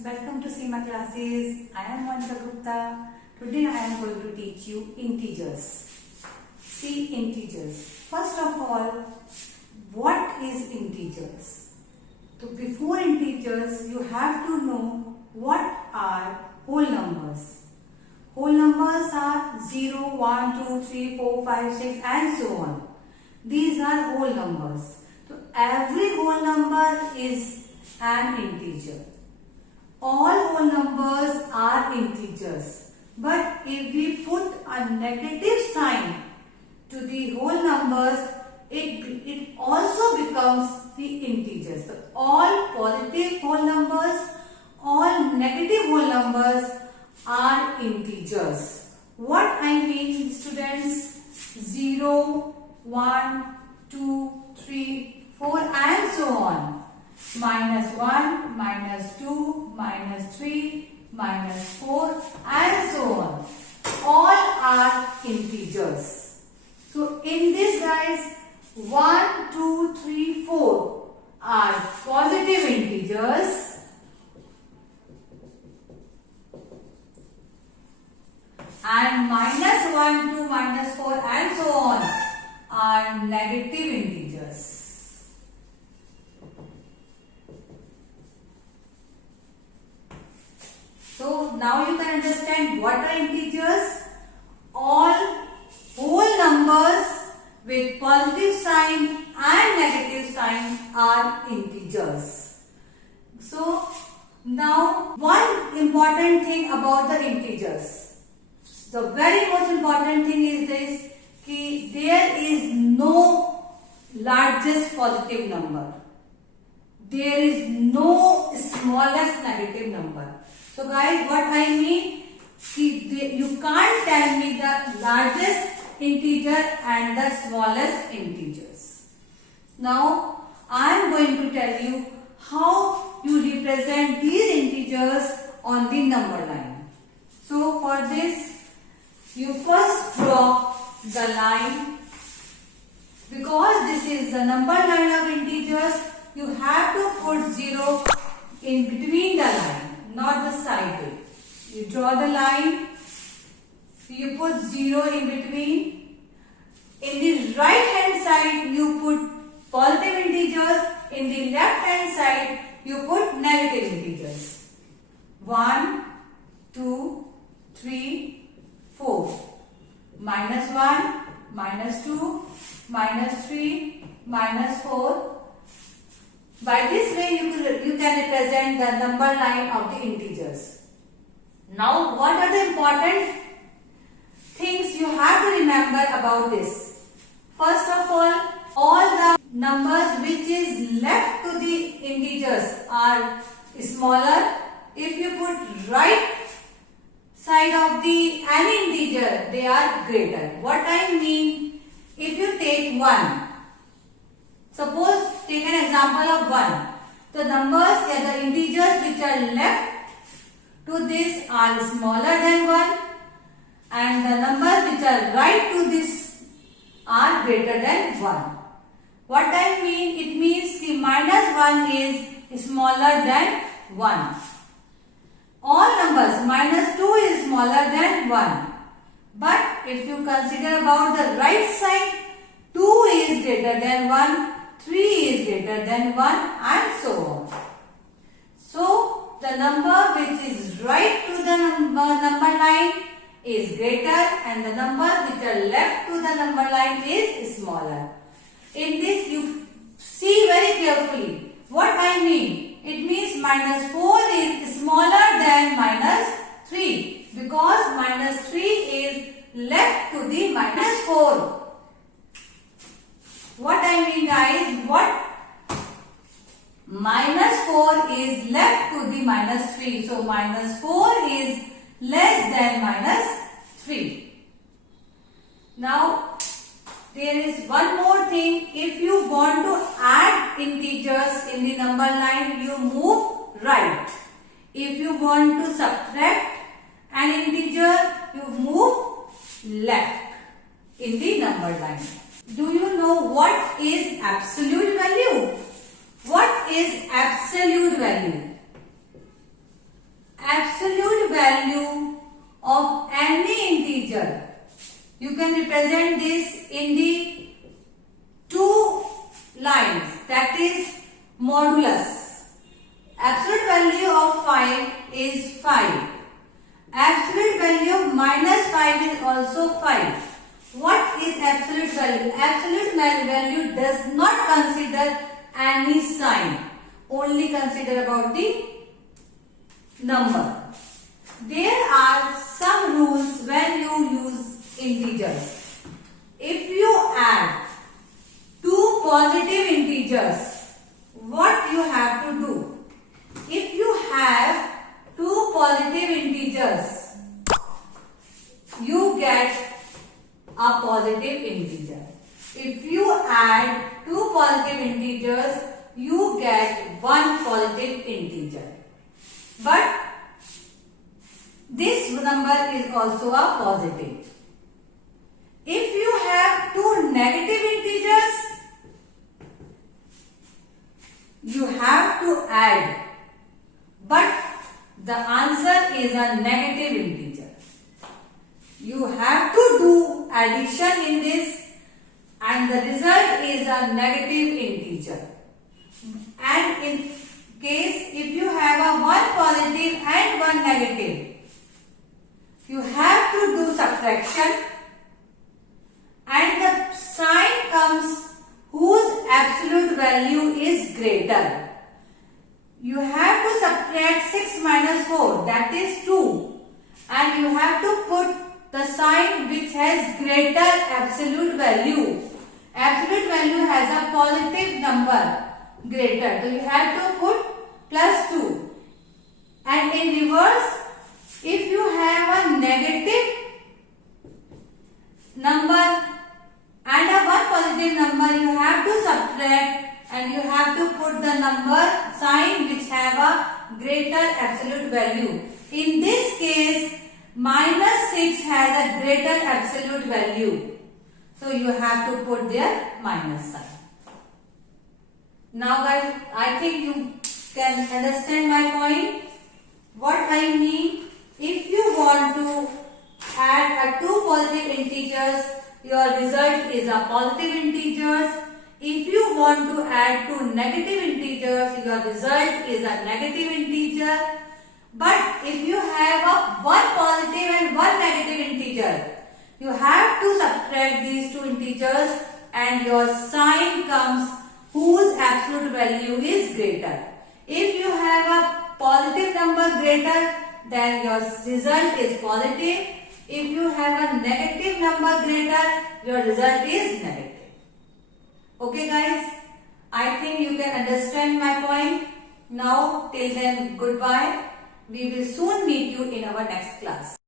welcome to Seema Classes. I am Gupta. Today I am going to teach you integers. See integers. First of all, what is integers? So before integers, you have to know what are whole numbers. Whole numbers are 0, 1, 2, 3, 4, 5, 6 and so on. These are whole numbers. So every whole number is an integer. All whole numbers are integers. But if we put a negative sign to the whole numbers, it also becomes the integers. So all positive whole numbers, all negative whole numbers are integers. What I mean, students? 0, 1, 2, 3, 4 and so on. -1, -2, -3, -4 and so on. All are integers. So in this guys, 1, 2, 3, 4 are positive integers. And -1, 2, -4 and so on are negative integers. So now you can understand what are integers. All whole numbers with positive sign and negative sign are integers. So now one important thing about the integers. The very most important thing is this, that there is no largest positive number. There is no smallest negative number. So guys, what I mean, you can't tell me the largest integer and the smallest integers. Now, I am going to tell you how you represent these integers on the number line. So for this, you first draw the line. Because this is the number line of integers, you have to put 0 in between the line, not the side way. You draw the line, so you put 0 in between. In the right hand side, you put positive integers. In the left hand side, you put negative integers. 1, 2, 3, 4. -1, -2, -3, -4. By this way, you can represent the number line of the integers. Now, what are the important things you have to remember about this? First of all the numbers which is left to the integers are smaller. If you put right side of the any integer, they are greater. What I mean, if you take 1, suppose take an example of 1. The numbers, the integers which are left to this are smaller than 1 and the numbers which are right to this are greater than 1. What I mean, it means the -1 is smaller than 1. All numbers, -2 is smaller than 1. But if you consider about the right side, 2 is greater than 1. 3 is greater than 1 and so on. So, the number which is right to the number line is greater and the number which are left to the number line is smaller. In this, you see very carefully what I mean. It means -4 is smaller than -3 because -3 is left to the -4. What I mean guys, -4 is left to the -3. So -4 is less than -3. Now there is one more thing. If you want to add integers in the number line, you move right. If you want to subtract an integer, you move left in the number line. Do you know what is absolute value? What is absolute value? 5 is 5. Absolute value of minus 5 is also 5. What is absolute value? Absolute value does not consider any sign. Only consider about the number. There are some rules when you use integers. If you add two positive integers, what you have to do? If you have two positive integers, you get a positive integer. If you add two positive integers, you get one positive integer. But this number is also a positive. If you have two negative integers, you have to add, but the answer is a negative integer. You have to do addition in this and the result is a negative integer. And in case if you have a one positive and one negative, you have to do subtraction and the sign comes whose absolute value is greater. You have to subtract 6 minus 4, that is 2, and you have to put the sign which has greater absolute value. Absolute value has a positive number greater, so you have to put plus 2. And in reverse, if you have a negative number and a one positive number, you have to subtract and you have to put the number sign which have a greater absolute value. In this case, minus 6 has a greater absolute value. So you have to put their minus sign. Now guys, I think you can understand my point. What I mean, if you want to add two positive integers, your result is a positive integers. If you want to add two negative integers, your result is a negative integer. But if you have a one positive and one negative integer, you have to subtract these two integers and your sign comes whose absolute value is greater. If you have a positive number greater, then your result is positive. If you have a negative number greater, your result is negative. Okay guys, I think you can understand my point. Now till then, goodbye. We will soon meet you in our next class.